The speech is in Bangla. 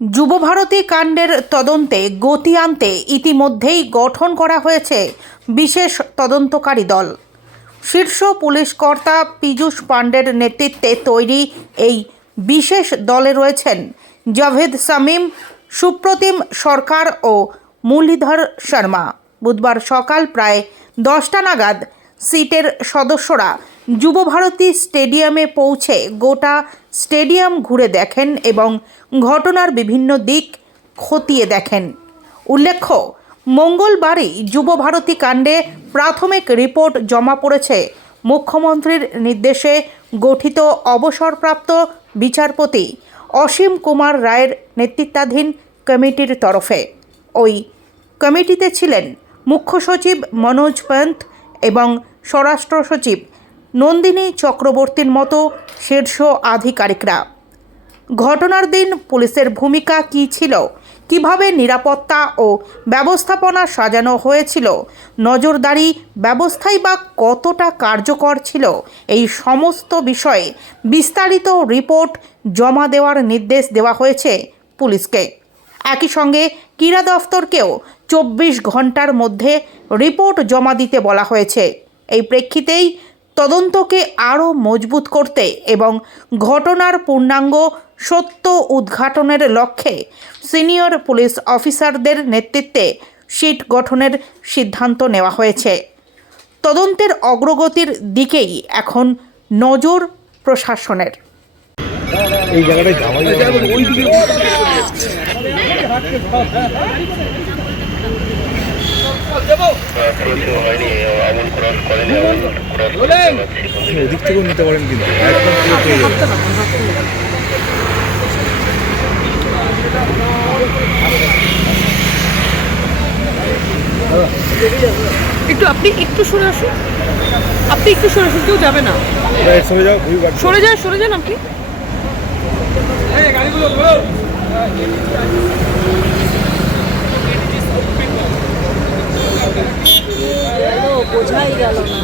যুবভারতী কাণ্ডের তদন্তে গতি আনতে ইতিমধ্যেই গঠন করা হয়েছে বিশেষ তদন্তকারী দল। শীর্ষ পুলিশ কর্তা পীযূষ পাণ্ডের নেতৃত্বে তৈরি এই বিশেষ দলে রয়েছেন জাভেদ শামীম, সুপ্রতিম সরকার ও মুরলীধর শর্মা। বুধবার সকাল প্রায় 10টা নাগাদ সিটের সদস্যরা যুবভারতী স্টেডিয়ামে পৌঁছে গোটা স্টেডিয়াম ঘুরে দেখেন এবং ঘটনার বিভিন্ন দিক খতিয়ে দেখেন। উল্লেখ্য, মঙ্গলবারই যুবভারতী কাণ্ডে প্রাথমিক রিপোর্ট জমা পড়েছে মুখ্যমন্ত্রীর নির্দেশে গঠিত অবসরপ্রাপ্ত বিচারপতি অসীম কুমার রায়ের নেতৃত্বাধীন কমিটির তরফে। ওই কমিটিতে ছিলেন মুখ্য সচিব মনোজ পন্ত এবং স্বরাষ্ট্র সচিব নন্দিনী চক্রবর্তীর মতো শীর্ষ আধিকারিকরা। ঘটনার দিন পুলিশের ভূমিকা কী ছিল, কিভাবে নিরাপত্তা ও ব্যবস্থাপনা সাজানো হয়েছিল, নজরদারি ব্যবস্থাই বা কতটা কার্যকর ছিল, এই সমস্ত বিষয়ে বিস্তারিত রিপোর্ট জমা দেওয়ার নির্দেশ দেওয়া হয়েছে পুলিশকে। একই সঙ্গে ক্রীড়া দফতরকেও 24 ঘন্টার মধ্যে রিপোর্ট জমা দিতে বলা হয়েছে। এই প্রেক্ষিতেই তদন্তকে আরও মজবুত করতে এবং ঘটনার পূর্ণাঙ্গ সত্য উদ্ঘাটনের লক্ষ্যে সিনিয়র পুলিশ অফিসারদের নেতৃত্বে সিট গঠনের সিদ্ধান্ত নেওয়া হয়েছে। তদন্তের অগ্রগতির দিকেই এখন নজর প্রশাসনের। এই জায়গাটায় ওদিক থেকেও নিতে পারেন, কিন্তু একদম একটু আপনি একটু সরে আসুন, কেউ যাবে না। সরে যান আপনি। বোঝাই গেল না।